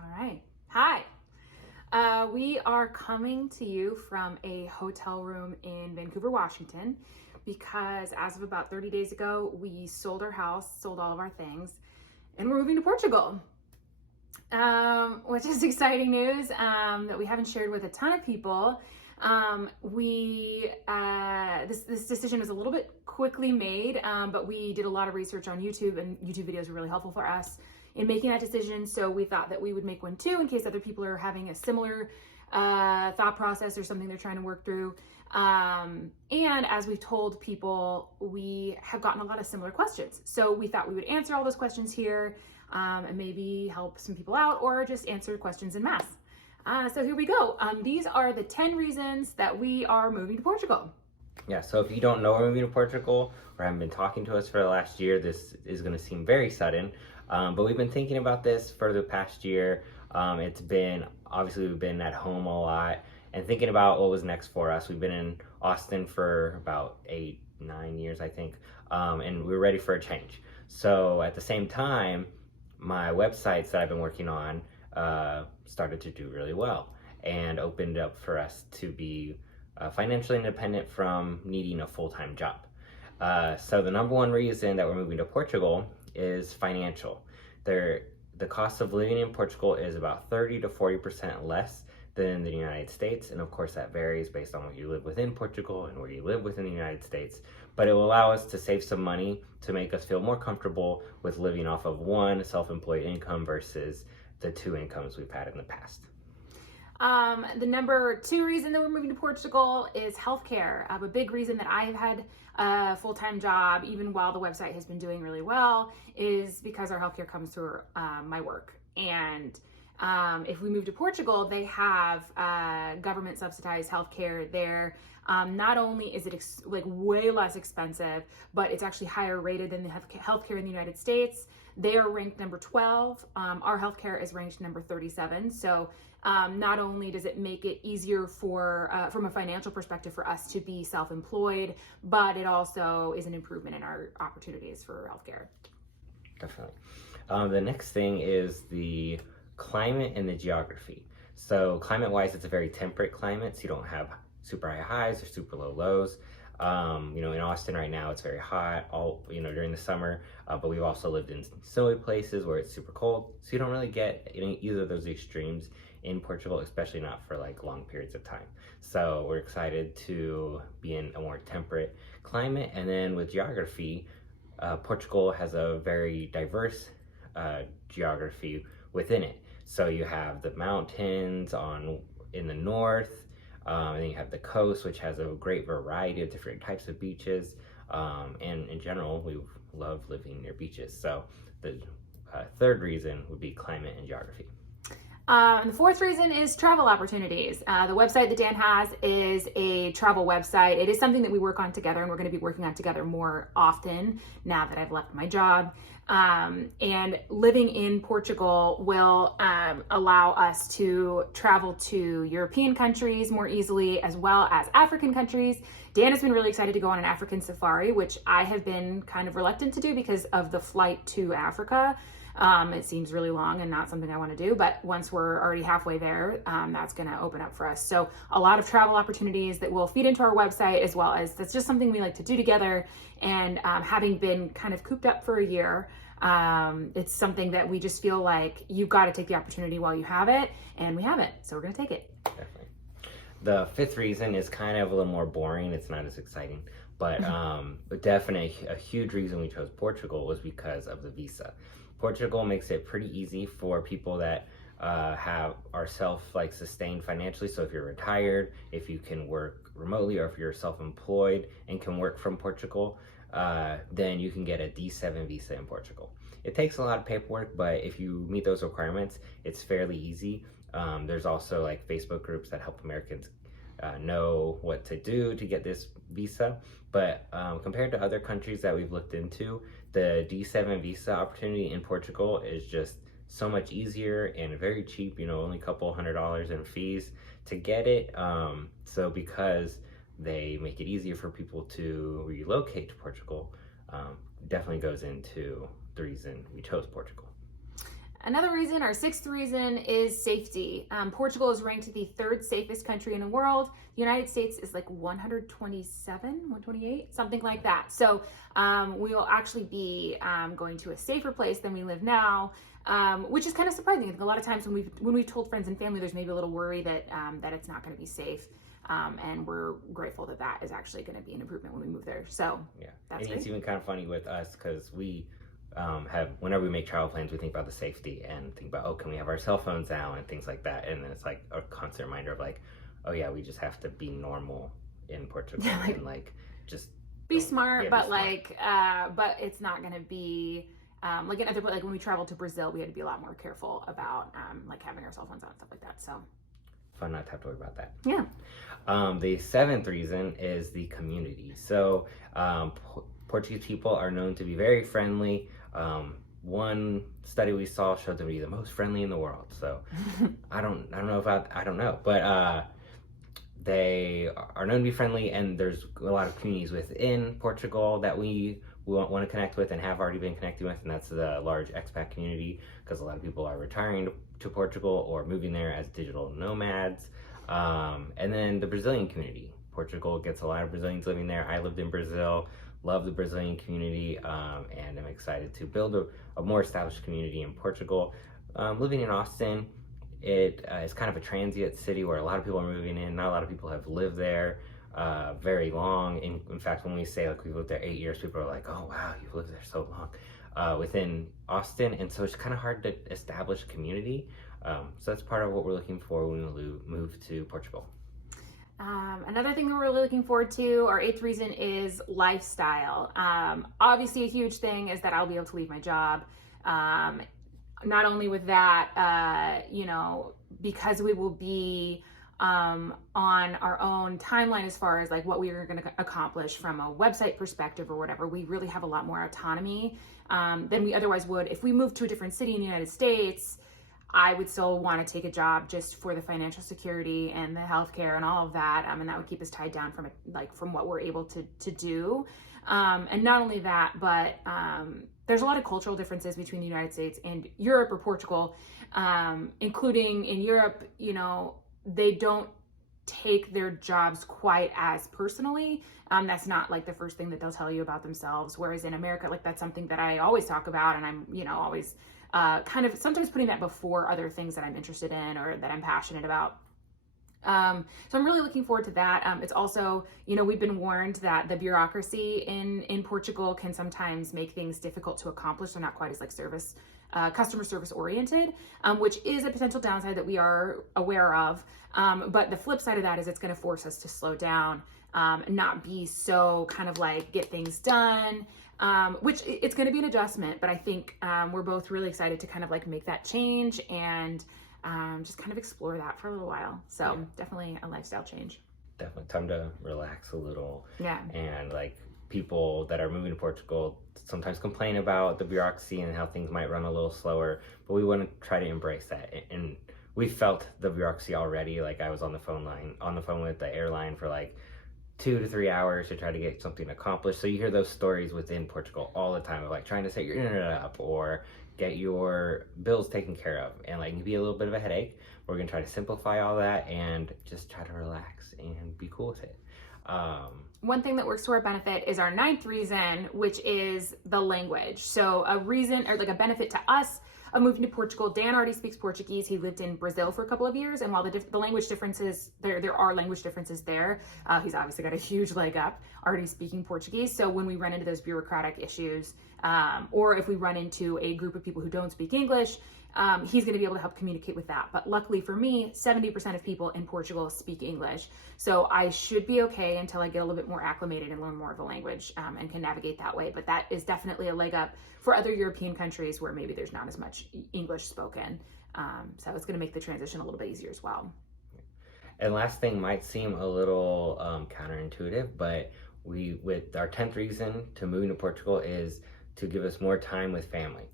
All right. Hi. We are coming to you from a hotel room in Vancouver, Washington, because as of about 30 days ago, we sold our house, sold all of our things, and we're moving to Portugal, which is exciting news that we haven't shared with a ton of people. This decision was a little bit quickly made, but we did a lot of research on YouTube, and YouTube videos were really helpful for us in making that decision. So we thought that we would make one too, in case other people are having a similar thought process or something they're trying to work through. And as we've told people, we have gotten a lot of similar questions. So we thought we would answer all those questions here, and maybe help some people out, or just answer questions en masse. So here we go. These are the 10 reasons that we are moving to Portugal. Yeah, so if you don't know we're moving to Portugal or haven't been talking to us for the last year, this is going to seem very sudden. But we've been thinking about this for the past year. Obviously we've been at home a lot and thinking about what was next for us. We've been in Austin for about 8-9 years, I think, and we're ready for a change. So at the same time, my websites that I've been working on started to do really well and opened up for us to be financially independent from needing a full-time job. So the number one reason that we're moving to Portugal is financial. The cost of living in Portugal is about 30 to 40% less than the United States, and of course that varies based on where you live within Portugal and where you live within the United States, but it will allow us to save some money to make us feel more comfortable with living off of one self-employed income versus the two incomes we've had in the past. The number 2 reason that we're moving to Portugal is healthcare. A big reason that I've had a full-time job, even while the website has been doing really well, is because our healthcare comes through my work. And if we move to Portugal, they have government subsidized healthcare there. Not only is it way less expensive, but it's actually higher rated than the healthcare in the United States. They are ranked number 12. Our healthcare is ranked number 37. So not only does it make it easier from a financial perspective for us to be self-employed, but it also is an improvement in our opportunities for healthcare. Definitely. The next thing is the climate and the geography. So climate-wise, it's a very temperate climate, so you don't have super high highs or super low lows. In Austin right now, it's very hot during the summer, but we've also lived in snowy places where it's super cold, so you don't really get either of those extremes in Portugal, especially not for long periods of time. So we're excited to be in a more temperate climate. And then with geography, Portugal has a very diverse geography within it. So you have the mountains in the north, and then you have the coast, which has a great variety of different types of beaches. And in general, we love living near beaches. So the third reason would be climate and geography. And the fourth reason is travel opportunities. The website that Dan has is a travel website. It is something that we work on together, and we're going to be working on together more often now that I've left my job. And living in Portugal will allow us to travel to European countries more easily, as well as African countries. Dan has been really excited to go on an African safari, which I have been kind of reluctant to do because of the flight to Africa. It seems really long and not something I want to do, but once we're already halfway there, that's going to open up for us. So a lot of travel opportunities that will feed into our website, as well as that's just something we like to do together. And having been kind of cooped up for a year, it's something that we just feel like you've got to take the opportunity while you have it, and we have it, so we're going to take it. Definitely. The fifth reason is kind of a little more boring. It's not as exciting, but definitely a huge reason we chose Portugal was because of the visa. Portugal makes it pretty easy for people that are self-sustained financially. So if you're retired, if you can work remotely, or if you're self-employed and can work from Portugal, then you can get a D7 visa in Portugal. It takes a lot of paperwork, but if you meet those requirements, it's fairly easy. There's also Facebook groups that help Americans know what to do to get this visa. But compared to other countries that we've looked into, the D7 visa opportunity in Portugal is just so much easier and very cheap, only a couple $100 in fees to get it. So because they make it easier for people to relocate to Portugal, definitely goes into the reason we chose Portugal. Another reason, our sixth reason, is safety. Portugal is ranked the third safest country in the world. The United States is like 127, 128, something like that. So we will actually be going to a safer place than we live now, which is kind of surprising. I think a lot of times when we've told friends and family, there's maybe a little worry that that it's not going to be safe. And we're grateful that that is actually going to be an improvement when we move there. So Yeah, that's and great. it's even kind of funny with us because we have, whenever we make travel plans, we think about the safety and think about, oh, can we have our cell phones out and things like that. And then it's like a constant reminder of like, oh yeah, we just have to be normal in Portugal and like just be smart, yeah, but be smart. like, but it's not going to be like in other, like when we traveled to Brazil, we had to be a lot more careful about like having our cell phones on and stuff like that. So fun not to have to worry about that. yeah. The seventh reason is the community. So Portuguese people are known to be very friendly. One study we saw showed them to be the most friendly in the world. So I don't know, but they are known to be friendly, and there's a lot of communities within Portugal that we want to connect with and have already been connected with, and that's the large expat community, because a lot of people are retiring to Portugal or moving there as digital nomads. And then the Brazilian community. Portugal gets a lot of Brazilians living there. I lived in Brazil, love the Brazilian community, and I'm excited to build a more established community in Portugal. Living in Austin, it is kind of a transient city where a lot of people are moving in. Not a lot of people have lived there very long. In fact, when we say like we've lived there 8 years, people are like, oh wow, you've lived there so long within Austin. And so it's kind of hard to establish community. So that's part of what we're looking for when we move to Portugal. Another thing that we're really looking forward to, our eighth reason, is lifestyle. Obviously, a huge thing is that I'll be able to leave my job. Not only with that, because we will be on our own timeline as far as like what we are going to accomplish from a website perspective or whatever. We really have a lot more autonomy than we otherwise would if we moved to a different city in the United States. I would still want to take a job just for the financial security and the healthcare and all of that, and that would keep us tied down from what we're able to do. And not only that, but there's a lot of cultural differences between the United States and Europe or Portugal, including in Europe. They don't take their jobs quite as personally. That's not like the first thing that they'll tell you about themselves. Whereas in America, like that's something that I always talk about, and I'm always kind of sometimes putting that before other things that I'm interested in or that I'm passionate about. So I'm really looking forward to that. It's also, we've been warned that the bureaucracy in Portugal can sometimes make things difficult to accomplish. They're not quite as like customer service oriented, which is a potential downside that we are aware of. But the flip side of that is it's going to force us to slow down, not be so kind of like get things done. Which it's going to be an adjustment, but I think we're both really excited to kind of like make that change and just kind of explore that for a little while. So yeah. Definitely a lifestyle change. Definitely time to relax a little. Yeah. And like people that are moving to Portugal sometimes complain about the bureaucracy and how things might run a little slower, but we want to try to embrace that. And we felt the bureaucracy already. Like I was on the phone with the airline for like 2 to 3 hours to try to get something accomplished. So you hear those stories within Portugal all the time of like trying to set your internet up or get your bills taken care of, and like it can be a little bit of a headache. We're gonna try to simplify all that and just try to relax and be cool with it. One thing that works to our benefit is our ninth reason, which is the language. So a reason or like a benefit to us of moving to Portugal, Dan already speaks Portuguese. He lived in Brazil for a couple of years, and while the language differences, there are language differences there, he's obviously got a huge leg up already speaking Portuguese. So when we run into those bureaucratic issues, or if we run into a group of people who don't speak English, he's going to be able to help communicate with that. But luckily for me, 70% of people in Portugal speak English. So I should be okay until I get a little bit more acclimated and learn more of the language and can navigate that way. But that is definitely a leg up for other European countries where maybe there's not as much English spoken. So it's going to make the transition a little bit easier as well. And last thing might seem a little counterintuitive, but with our 10th reason to moving to Portugal is to give us more time with family.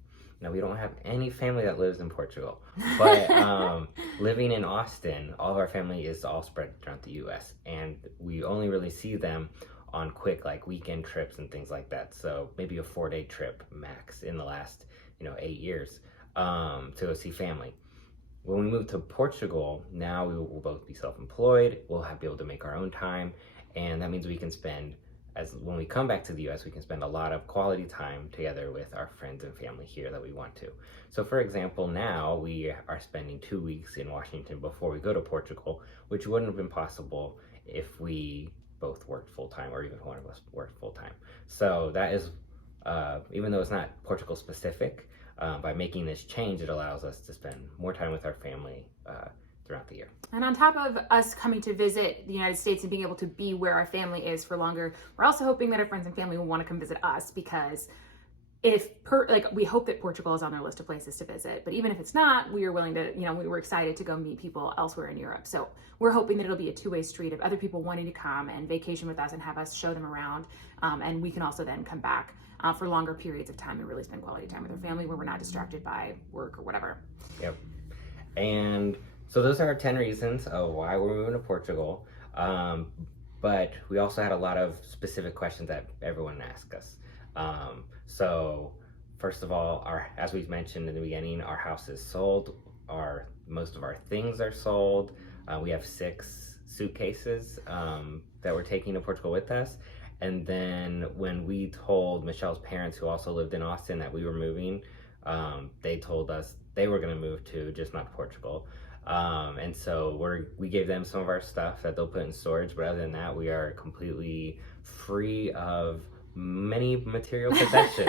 Now, we don't have any family that lives in Portugal, but living in Austin, all of our family is all spread throughout the U.S., and we only really see them on quick like weekend trips and things like that. So maybe a 4-day trip max in the last 8 years. to go see family. When we move to Portugal, now we will both be self-employed. We'll be able to make our own time, and that means we can spend, when we come back to the U.S., we can spend a lot of quality time together with our friends and family here that we want to. So, for example, now we are spending 2 weeks in Washington before we go to Portugal, which wouldn't have been possible if we both worked full-time, or even one of us worked full-time. So that is, even though it's not Portugal specific, by making this change, it allows us to spend more time with our family throughout the year. And on top of us coming to visit the United States and being able to be where our family is for longer, we're also hoping that our friends and family will want to come visit us, because we hope that Portugal is on their list of places to visit, but even if it's not, we are willing to, we were excited to go meet people elsewhere in Europe. So we're hoping that it'll be a two-way street of other people wanting to come and vacation with us and have us show them around. And we can also then come back for longer periods of time and really spend quality time with our family where we're not distracted by work or whatever. Yep. And so those are our 10 reasons of why we're moving to Portugal. But we also had a lot of specific questions that everyone asked us. So first of all, as we mentioned in the beginning, our house is sold. Most of our things are sold. We have 6 suitcases that we're taking to Portugal with us. And then when we told Michelle's parents, who also lived in Austin, that we were moving, they told us they were going to move to, just not Portugal. And so we gave them some of our stuff that they'll put in storage. But other than that, we are completely free of many material possessions.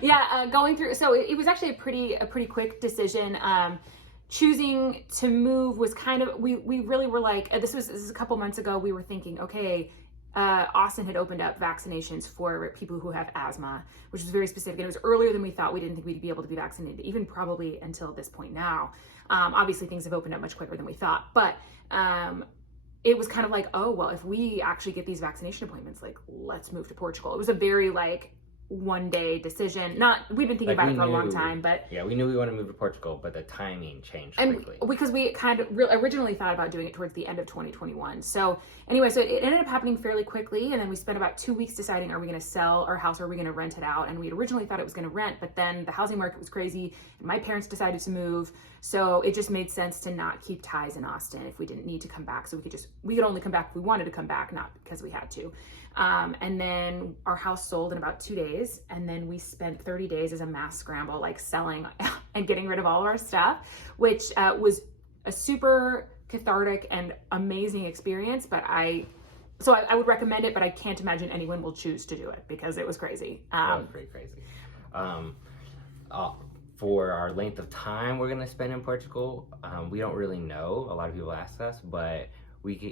Yeah, going through. So it was actually a pretty quick decision. Choosing to move was kind of, we really were like, this is a couple months ago. We were thinking, okay, Austin had opened up vaccinations for people who have asthma, which was very specific. And it was earlier than we thought. We didn't think we'd be able to be vaccinated, even probably until this point now. Obviously, things have opened up much quicker than we thought. But it was kind of like, oh, well, if we actually get these vaccination appointments, like, let's move to Portugal. It was a very, one-day decision. We've been thinking about it for a long time, but yeah, we knew we wanted to move to Portugal, but the timing changed and quickly because we kind of originally thought about doing it towards the end of 2021. So anyway, so it ended up happening fairly quickly, and then we spent about 2 weeks deciding, are we going to sell our house, or are we going to rent it out? And we had originally thought it was going to rent, but then the housing market was crazy, and my parents decided to move, so it just made sense to not keep ties in Austin if we didn't need to come back. So we could only come back if we wanted to come back, not because we had to. And then our house sold in about 2 days, and then we spent 30 days as a mass scramble, selling and getting rid of all of our stuff, which was a super cathartic and amazing experience. But I would recommend it, but I can't imagine anyone will choose to do it because it was crazy. It was pretty crazy. For our length of time we're going to spend in Portugal, we don't really know. A lot of people ask us, but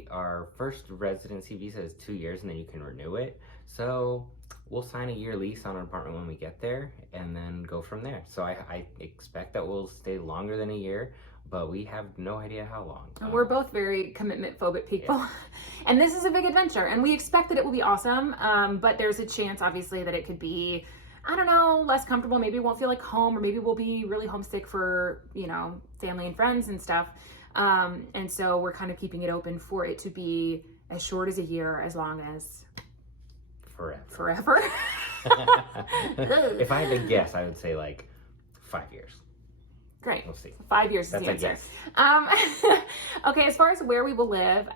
our first residency visa is 2 years, and then you can renew it. So we'll sign a year lease on an apartment when we get there, and then go from there. So I expect that we'll stay longer than a year, but we have no idea how long. And we're both very commitment phobic people. Yeah. And this is a big adventure, and we expect that it will be awesome. But there's a chance, obviously, that it could be, I don't know, less comfortable. Maybe it won't feel like home, or maybe we'll be really homesick for, family and friends and stuff. And so we're kind of keeping it open for it to be as short as a year, as long as forever. If I had to guess, I would say 5 years. Great. We'll see. 5 years is the answer. Okay, as far as where we will live,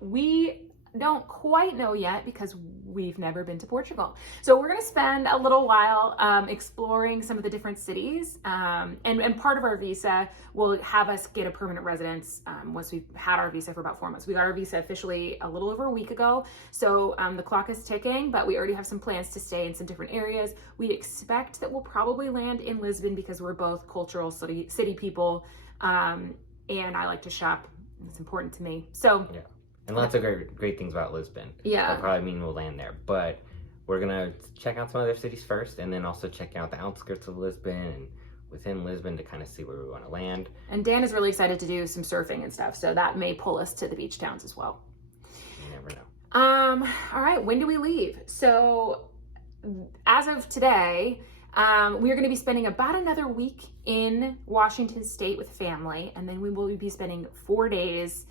we don't quite know yet because we've never been to Portugal. So we're going to spend a little while exploring some of the different cities. And part of our visa will have us get a permanent residence once we've had our visa for about 4 months. We got our visa officially a little over a week ago. So the clock is ticking, but we already have some plans to stay in some different areas. We expect that we'll probably land in Lisbon because we're both cultural city people. And I like to shop. It's important to me. So yeah. And lots of great things about Lisbon. Yeah. That'll probably mean we'll land there. But we're going to check out some other cities first, and then also check out the outskirts of Lisbon and within Lisbon to kind of see where we want to land. And Dan is really excited to do some surfing and stuff, so that may pull us to the beach towns as well. You never know. All right, when do we leave? So as of today, we are going to be spending about another week in Washington State with family, and then we will be spending 4 days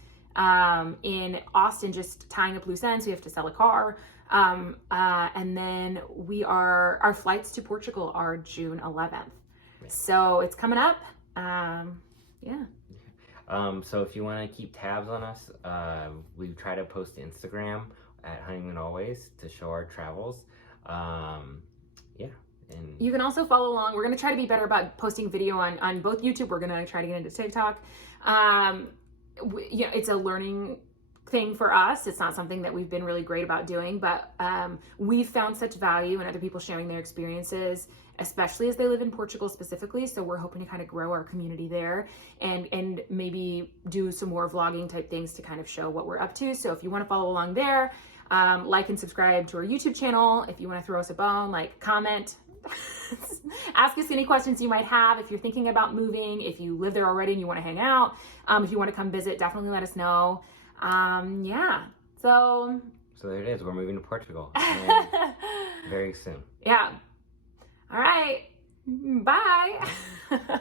in Austin, just tying up loose ends. We have to sell a car. And then our flights to Portugal are June 11th. So it's coming up. Yeah. So if you want to keep tabs on us, we try to post to Instagram at Honeymoon Always to show our travels. Yeah. And you can also follow along. We're going to try to be better about posting video on both YouTube. We're going to try to get into TikTok. It's a learning thing for us. It's not something that we've been really great about doing, but we've found such value in other people sharing their experiences, especially as they live in Portugal specifically. So we're hoping to kind of grow our community there and maybe do some more vlogging type things to kind of show what we're up to. So if you want to follow along there, like and subscribe to our YouTube channel. If you want to throw us a bone, like, comment, ask us any questions you might have. If you're thinking about moving, if you live there already and you want to hang out, if you want to come visit, definitely let us know. Yeah. So there it is. We're moving to Portugal very soon. Yeah. All right. Bye.